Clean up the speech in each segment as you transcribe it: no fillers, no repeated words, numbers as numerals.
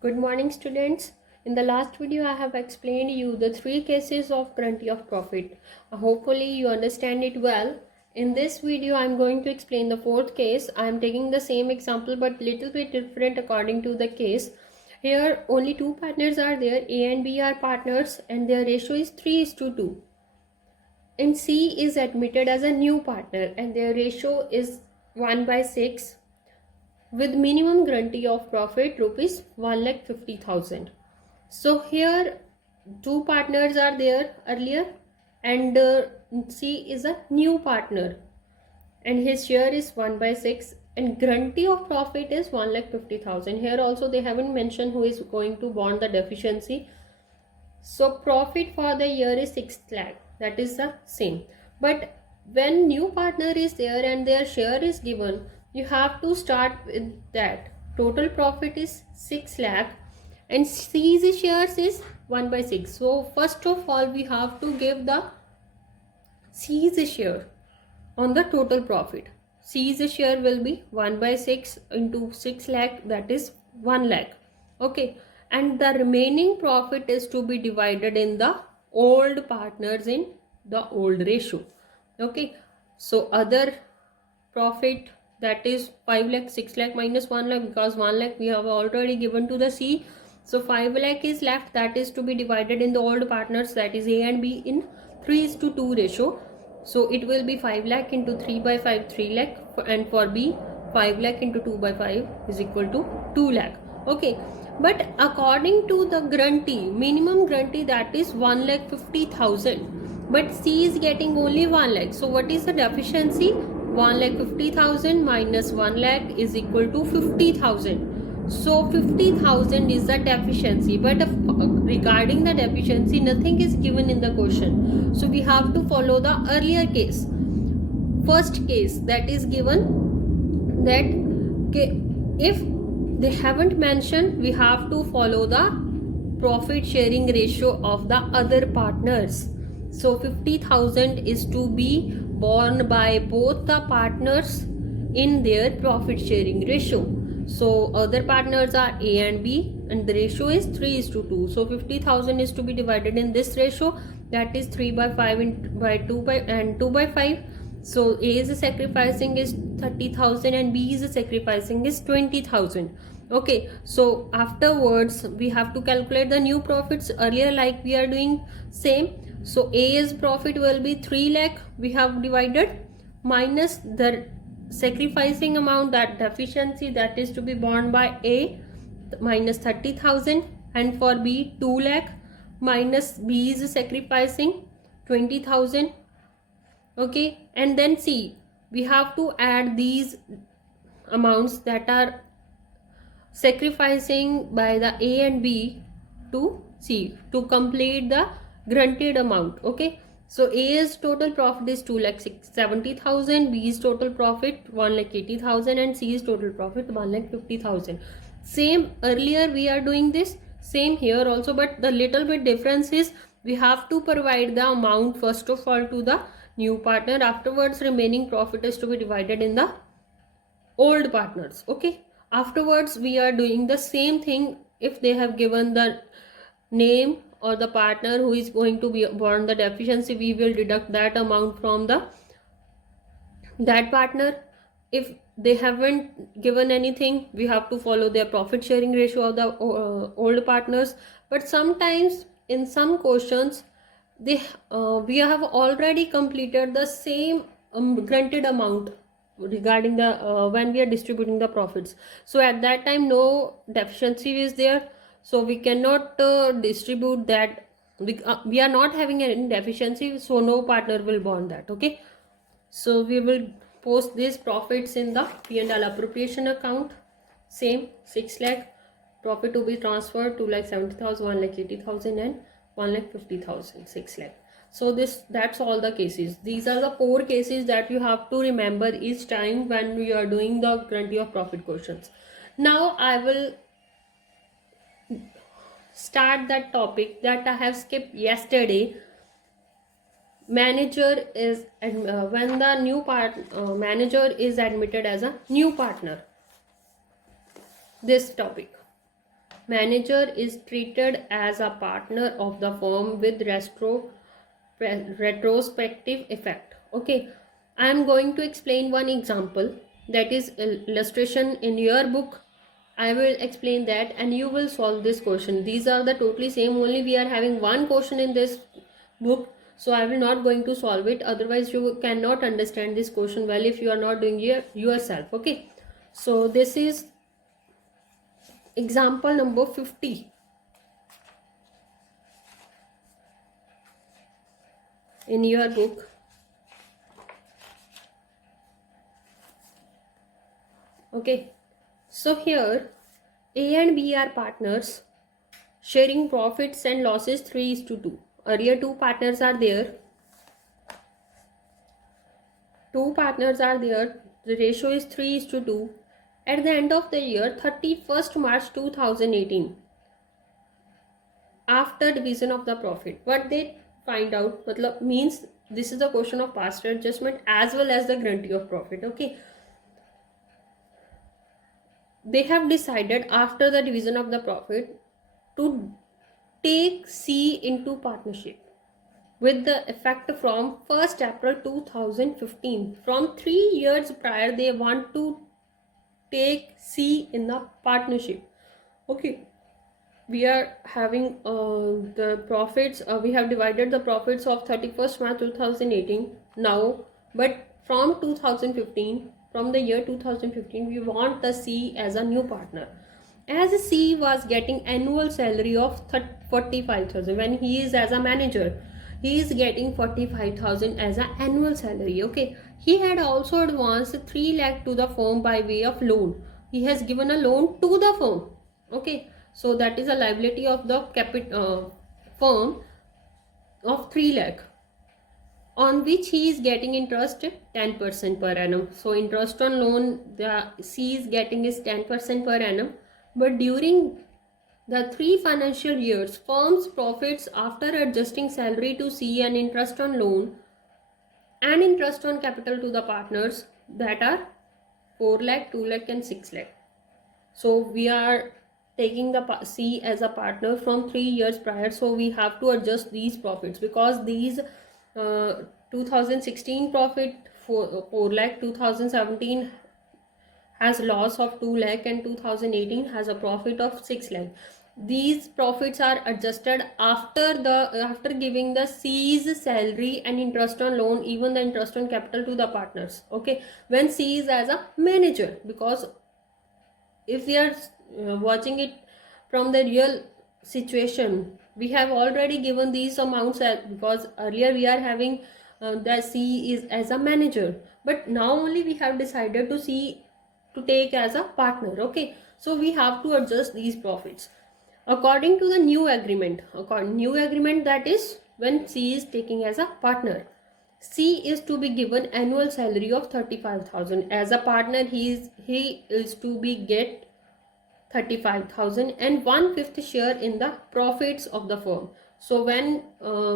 Good morning, students. In the last video, I have explained you the three cases of guarantee of profit. Hopefully, you understand it well. In this video, I am going to explain the fourth case. I am taking the same example but little bit different according to the case. Here, only two partners are there. A and B are partners and their ratio is 3:2. And C is admitted as a new partner and their ratio is 1/6 with minimum guarantee of profit rupees 1,50,000. So here two partners are there earlier and C is a new partner and his share is 1/6 and guarantee of profit is 1,50,000. Here also they haven't mentioned who is going to bond the deficiency. So profit for the year is 6 lakh, that is the same. But when new partner is there and their share is given, you have to start with that. Total profit is 6 lakh and C's shares is 1/6. So first of all we have to give the C's share on the total profit. C's share will be 1/6 into 6 lakh, that is 1 lakh. Okay, and the remaining profit is to be divided in the old partners in the old ratio. Okay, so other profit, that is 5 lakh, 6 lakh minus 1 lakh, because 1 lakh we have already given to the C. So 5 lakh is left, that is to be divided in the old partners, that is A and B, in 3:2 ratio. So it will be 5 lakh into 3/5, 3 lakh, and for B 5 lakh into 2/5 is equal to 2 lakh. Okay, but according to the guarantee, minimum guarantee, that is 1,50,000, but C is getting only 1 lakh. So what is the deficiency? 1,50,000 minus 1 lakh is equal to 50,000. So 50,000 is the deficiency, but regarding the deficiency nothing is given in the question. So we have to follow the earlier case. First case that is given, that if they haven't mentioned, we have to follow the profit sharing ratio of the other partners. So 50,000 is to be borne by both the partners in their profit sharing ratio. So other partners are A and B and the ratio is 3:2. So 50,000 is to be divided in this ratio, that is 3/5 by 2/5. So A is sacrificing is 30,000 and B is sacrificing is 20,000. Okay, so afterwards we have to calculate the new profits earlier like we are doing same. So A's profit will be 3 lakh, we have divided, minus the sacrificing amount, that deficiency, that is to be borne by A, minus 30,000, and for B 2 lakh, minus B is sacrificing 20,000. Okay, and then C, we have to add these amounts that are sacrificing by the A and B to C to complete the guaranteed amount. Okay, so A's total profit is 2,70,000, B's total profit 1,80,000, and C's total profit 1,50,000. Same earlier we are doing this, same here also, but the little bit difference is we have to provide the amount first of all to the new partner. Afterwards remaining profit is to be divided in the old partners. Okay, afterwards we are doing the same thing. If they have given the name or the partner who is going to be borne the deficiency, we will deduct that amount from that partner. If they haven't given anything, we have to follow their profit sharing ratio of the old partners. But sometimes in some questions we have already completed the same granted amount regarding the when we are distributing the profits. So at that time no deficiency is there, so we cannot distribute that. We are not having any deficiency, so no partner will bond that. Okay, so we will post these profits in the P&L appropriation account. Same 6 lakh profit to be transferred, 2,70,000, 1,80,000, and 1,50,000, 6 lakh. So that's all the cases. These are the 4 cases that you have to remember each time when you are doing the guarantee of profit questions. Now I will start that topic that I have skipped yesterday. Manager is when the new manager is admitted as a new partner. This topic. Manager is treated as a partner of the firm with retrospective effect. Okay, I am going to explain one example, that is illustration in your book. I will explain that and you will solve this question. These are the totally same, only we are having one question in this book, so I will not going to solve it, otherwise you cannot understand this question well if you are not doing it yourself. Okay, so this is example number 50 in your book. Okay, so here A and B are partners sharing profits and losses 3:2. Earlier two partners are there. Two partners are there. The ratio is 3:2. At the end of the year, 31st March 2018, after division of the profit, what they find out means this is the question of past adjustment as well as the guarantee of profit. Okay, they have decided after the division of the profit to take C into partnership with the effect from 1st April 2015. From 3 years prior they want to take C in the partnership. Okay, we are having the profits, we have divided the profits of 31st March 2018 now, but from 2015, from the year 2015 we want the C as a new partner. As C was getting annual salary of 45,000 when he is as a manager, he is getting 45,000 as an annual salary. Okay, he had also advanced 3 lakh to the firm by way of loan. He has given a loan to the firm. Okay, so that is a liability of the firm of 3 lakh, on which he is getting interest 10% per annum. So interest on loan the C is getting is 10% per annum. But during the 3 financial years, firm's profits after adjusting salary to C and interest on loan and interest on capital to the partners, that are 4 lakh, 2 lakh and 6 lakh. So we are taking the C as a partner from 3 years prior, so we have to adjust these profits because these 2016 profit 4 lakh, 2017 has loss of 2 lakh and 2018 has a profit of 6 lakh. These profits are adjusted after giving the C's salary and interest on loan, even the interest on capital to the partners. Okay, when C is as a manager, because if we are watching it from the real situation, we have already given these amounts because earlier we are having the C is as a manager, but now only we have decided to see to take as a partner. Okay, so we have to adjust these profits according to the new agreement. That is when C is taking as a partner, C is to be given annual salary of 35,000. As a partner, he is to be get 35,000 and 1/5 share in the profits of the firm. So when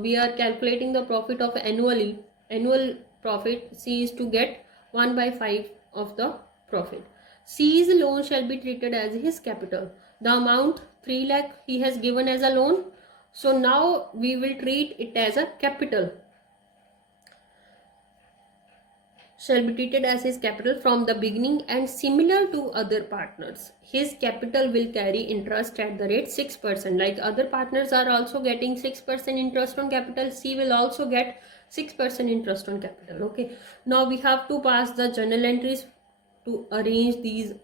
we are calculating the profit of annual profit, C is to get 1/5 of the profit. C's loan shall be treated as his capital. The amount 3 lakh he has given as a loan, so now we will treat it as a capital, shall be treated as his capital from the beginning, and similar to other partners, his capital will carry interest at the rate 6%. Like other partners are also getting 6% interest on capital, C will also get 6% interest on capital. Okay, now we have to pass the journal entries to arrange these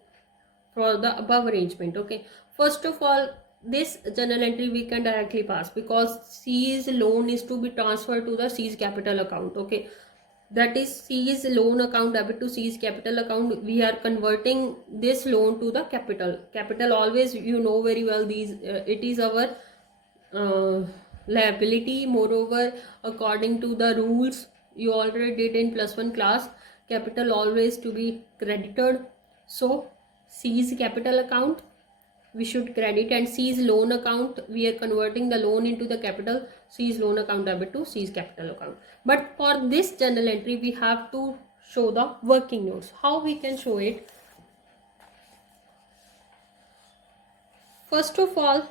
for the above arrangement. Okay, first of all, this journal entry we can directly pass because C's loan is to be transferred to the C's capital account. Okay, that is C's loan account debit to C's capital account. We are converting this loan to the capital always, you know very well, these it is our liability. Moreover, according to the rules you already did in +1 class, capital always to be credited. So C's capital account we should credit, and C's loan account we are converting the loan into the capital. C's loan account debit to C's capital account. But for this journal entry we have to show the working notes. How we can show it? First of all,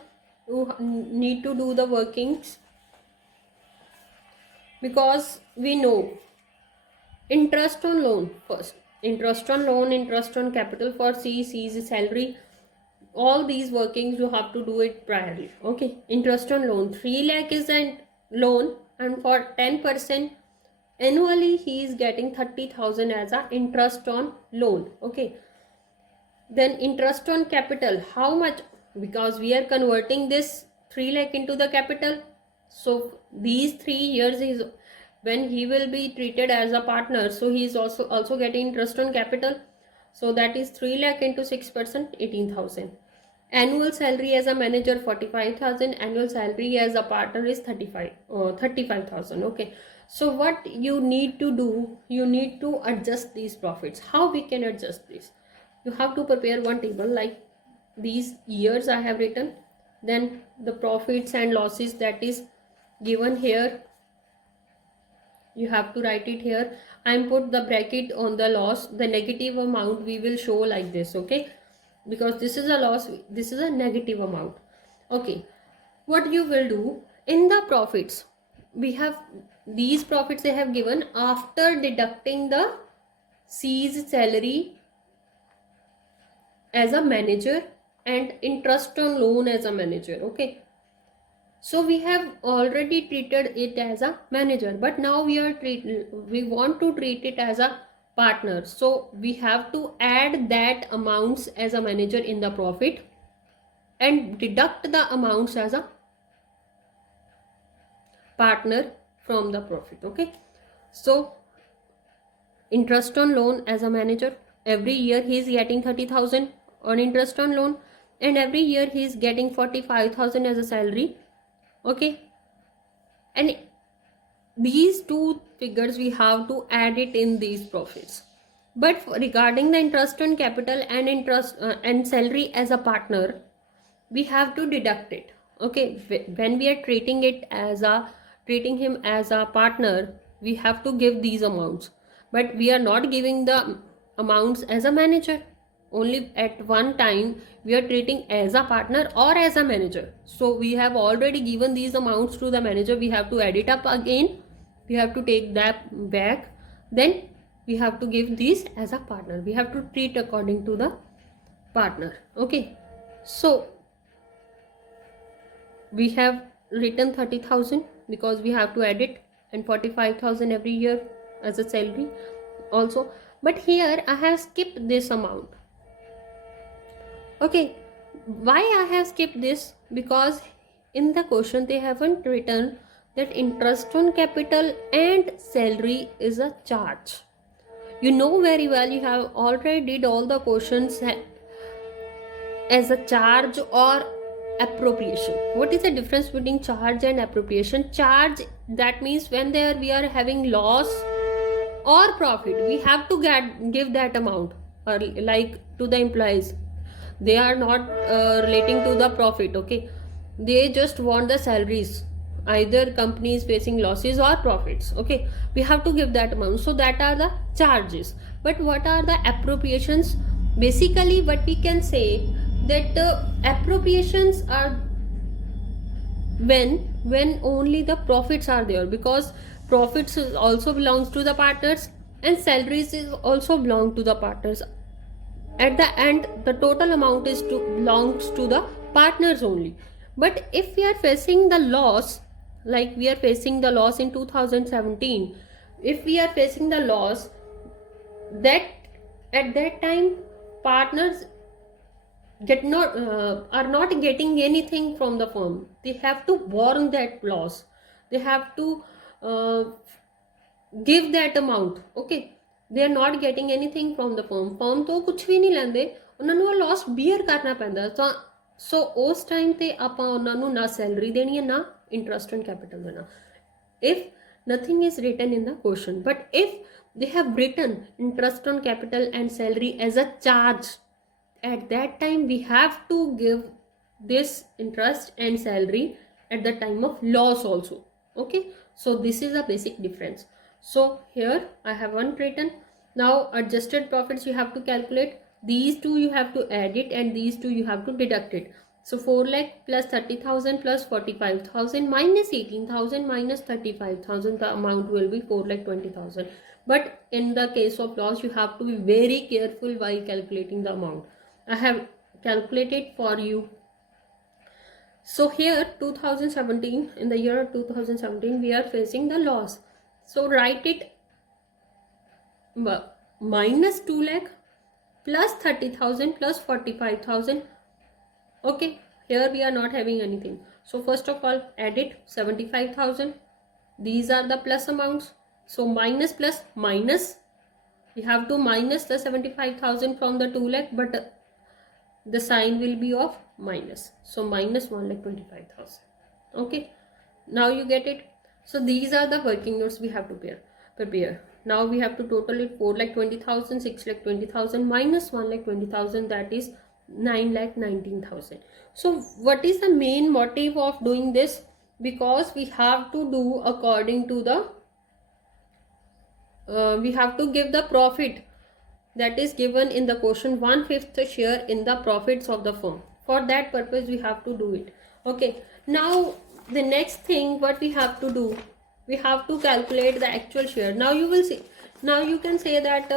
you need to do the workings, because we know interest on loan first. Interest on loan, interest on capital for C's salary, all these workings you have to do it priorly. Okay, interest on loan, 3 lakh is a loan, and for 10% annually he is getting 30,000 as a interest on loan. Okay, then interest on capital, how much? Because we are converting this 3 lakh into the capital, so these 3 years is when he will be treated as a partner, so he is also getting interest on capital. So that is 3 lakh into 6%, 18,000. Annual salary as a manager 45,000, annual salary as a partner is 35,000. Okay, so what you need to do, you need to adjust these profits. How we can adjust this? You have to prepare one table like these years I have written, then the profits and losses that is given here, you have to write it here. I'm put the bracket on the loss, the negative amount we will show like this. Okay, because this is a loss, this is a negative amount. Okay, what you will do in the profits, we have these profits they have given after deducting the C's salary as a manager and interest on loan as a manager. Okay, so we have already treated it as a manager, but now we want to treat it as a partner, so we have to add that amounts as a manager in the profit and deduct the amounts as a partner from the profit. Okay, so interest on loan as a manager, every year he is getting 30,000 on interest on loan, and every year he is getting 45,000 as a salary. Okay, and these two figures we have to add it in these profits. But regarding the interest on capital and interest and salary as a partner, we have to deduct it. Okay, when we are treating him as a partner, we have to give these amounts, but we are not giving the amounts as a manager. Only at one time we are treating as a partner or as a manager. So we have already given these amounts to the manager, we have to add it up again, we have to take that back, then we have to give these as a partner, we have to treat according to the partner. Okay, so we have written 30,000 because we have to add it, and 45,000 every year as a salary also, but here I have skipped this amount. Okay, why I have skipped this? Because in the question they haven't written that interest on capital and salary is a charge. You know very well, you have already did all the questions as a charge or appropriation. What is the difference between charge and appropriation? Charge, that means when we are having loss or profit, we have to give that amount, or like to the employees, they are not relating to the profit. Okay, they just want the salaries, either company is facing losses or profits. Okay, we have to give that amount, so that are the charges. But what are the appropriations? Basically what we can say that appropriations are when only the profits are there, because profits also belongs to the partners and salaries is also belong to the partners. At the end the total amount belongs to the partners only. But if we are facing the loss, like we are facing the loss in 2017, if we are facing the loss, that at that time partners are not getting anything from the firm, they have to borne that loss, they have to give that amount. Okay, they are not getting anything from the firm ਤੋਂ ਕੁਝ ਵੀ ਨਹੀਂ ਲੈਂਦੇ, ਉਹਨਾਂ ਨੂੰ ਉਹ loss bear ਕਰਨਾ ਪੈਂਦਾ। ਤਾਂ ਸੋ ਉਸ ਟਾਈਮ ਤੇ ਆਪਾਂ ਉਹਨਾਂ ਨੂੰ ਨਾ ਸੈਲਰੀ ਦੇਣੀ ਹੈ ਨਾ ਇੰਟਰਸਟ ਔਨ ਕੈਪੀਟਲ ਦੇਣਾ, if nothing is written in the question. But if they have written interest on capital and salary as a charge, at that time we have to give this interest and salary at the time of loss also. Okay, so this is a basic difference. So here I have one written. Now adjusted profits you have to calculate, these two you have to add it and these two you have to deduct it. So 4 lakh plus 30,000 plus 45,000 minus 18,000 minus 35,000, the amount will be 4 lakh 20,000. But in the case of loss, you have to be very careful while calculating the amount. I have calculated for you. So here 2017, in the year 2017, we are facing the loss. So write it minus 2 lakh plus 30,000 plus 45,000. Okay, here we are not having anything. So first of all, add it 75,000. These are the plus amounts. So minus plus minus. We have to minus the 75,000 from the 2 lakh, but the sign will be of minus. So minus 1 lakh 25,000. Okay, now you get it. So these are the working notes we have to prepare. Now we have to total it 4 lakh 20,000, 6 lakh 20,000 minus 1 lakh 20,000, that is 9 lakh 19,000. So what is the main motive of doing this? Because we have to do according to the we have to give the profit that is given in the question, 1/5 share in the profits of the firm. For that purpose we have to do it. Okay, now the next thing what we have to do, we have to calculate the actual share. Now you will see, now you can say that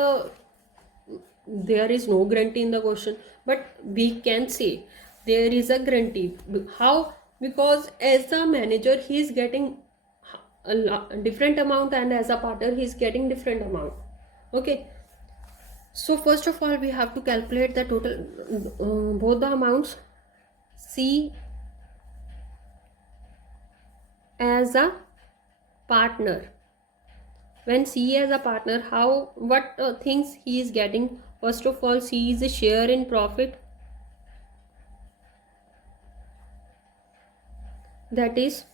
there is no guarantee in the question, but we can say there is a guarantee. How? Because as a manager he is getting a different amount, and as a partner he is getting different amount. Okay, so first of all we have to calculate the total both the amounts. C as a partner. When C as a partner, what things he is getting? First of all, C is a share in profit, that is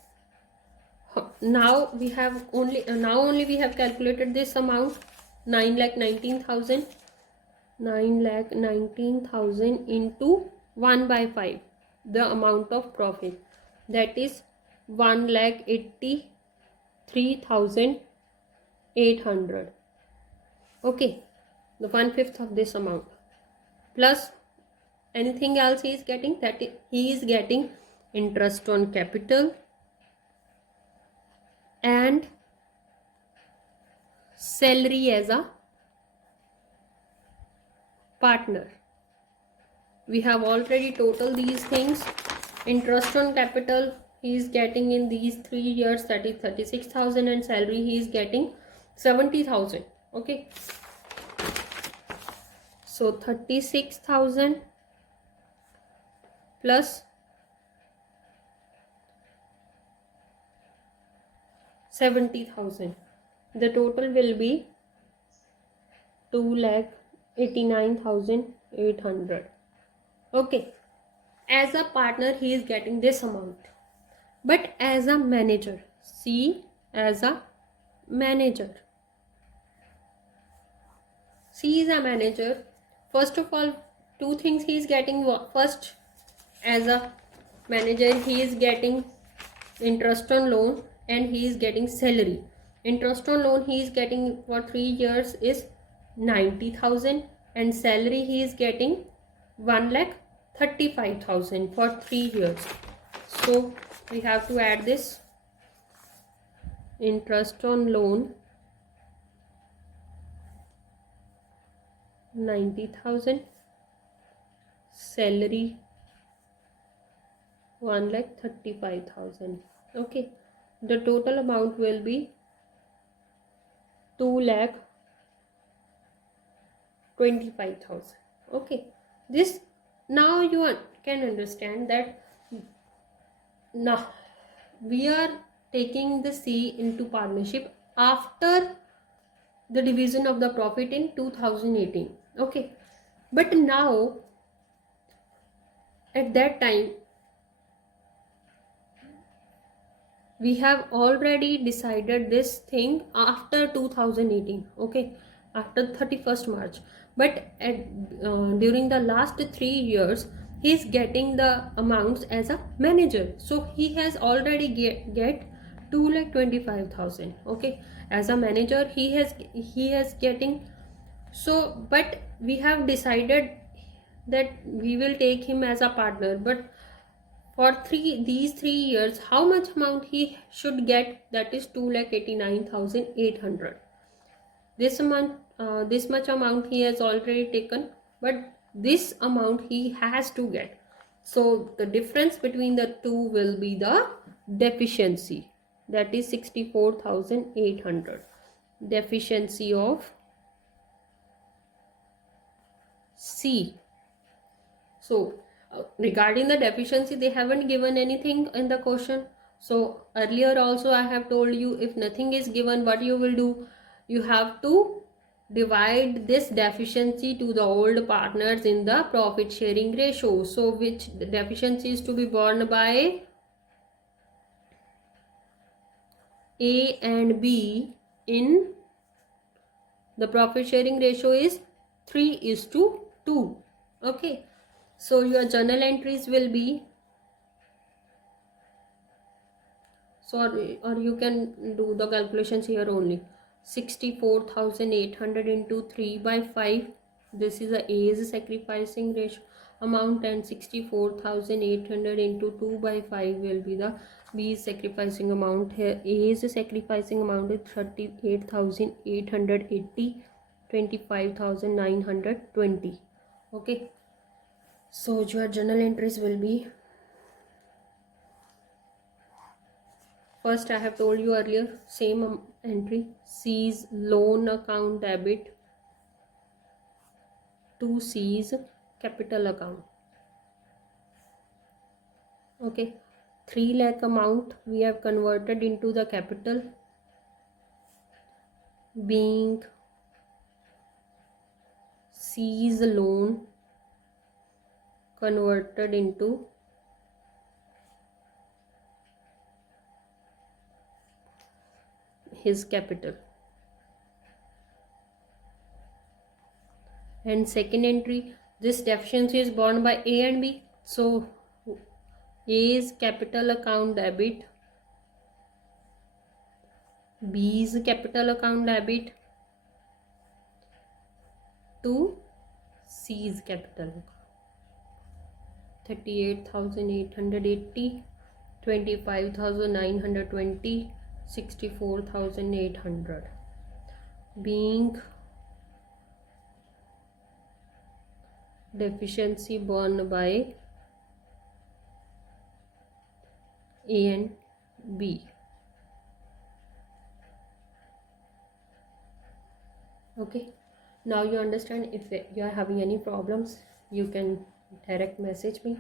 now we have only we have calculated this amount, 9 lakh 19,000. 9 lakh 19,000 into 1/5, the amount of profit, that is 1 lakh 83,800. Okay, the 1/5 of this amount plus anything else he is getting, that he is getting interest on capital and salary as a partner. We have already totaled these things. Interest on capital he is getting in these 3 years, that is 36,000, and salary he is getting 70,000. Okay, so 36,000 plus 70,000, the total will be 2,89,800. Okay, as a partner he is getting this amount, but as a manager, C as a manager, C is a manager. First of all, two things he is getting. First, as a manager he is getting interest on loan and he is getting salary. Interest on loan he is getting for 3 years is 90,000, and salary he is getting 1,35,000 for 3 years. So we have to add this interest on loan 90,000, salary 1,35,000. Okay, the total amount will be 2,25,000. Okay, this now you can understand that now we are taking the C into partnership after the division of the profit in 2018. Okay, but now at that time we have already decided this thing after 2018. Okay, after 31st March, but during the last 3 years he is getting the amounts as a manager, so he has already get 2,25,000. Okay, as a manager he has getting. So but we have decided that we will take him as a partner, but For these 3 years, how much amount he should get? That is 2,89,800. This much amount he has already taken, but this amount he has to get. So the difference between the two will be the deficiency, that is 64,800. Deficiency of C. So regarding the deficiency, they haven't given anything in the question. So earlier also I have told you, if nothing is given, what you will do? You have to divide this deficiency to the old partners in the profit sharing ratio. So which deficiency is to be borne by A and B in the profit sharing ratio is 3:2. Okay, so your journal entries will be, sorry, or you can do the calculations here only. 64,800 into 3/5, this is the A's sacrificing ratio amount, and 64,800 into 2/5 will be the B's sacrificing amount. Here A's sacrificing amount is 38,880, 25,920. Okay, so your journal entries will be, first I have told you earlier, same entry, C's loan account debit to C's capital account. Okay, 3 lakh amount we have converted into the capital, being C's loan converted into his capital. And second entry, this deficiency is borne by A and B. So A's capital account debit, B's capital account debit to C's capital account. 38,880, 25,920, 64,800, being deficiency borne by A and B. Okay, now you understand. If you are having any problems, you can direct message me.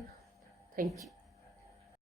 Thank you.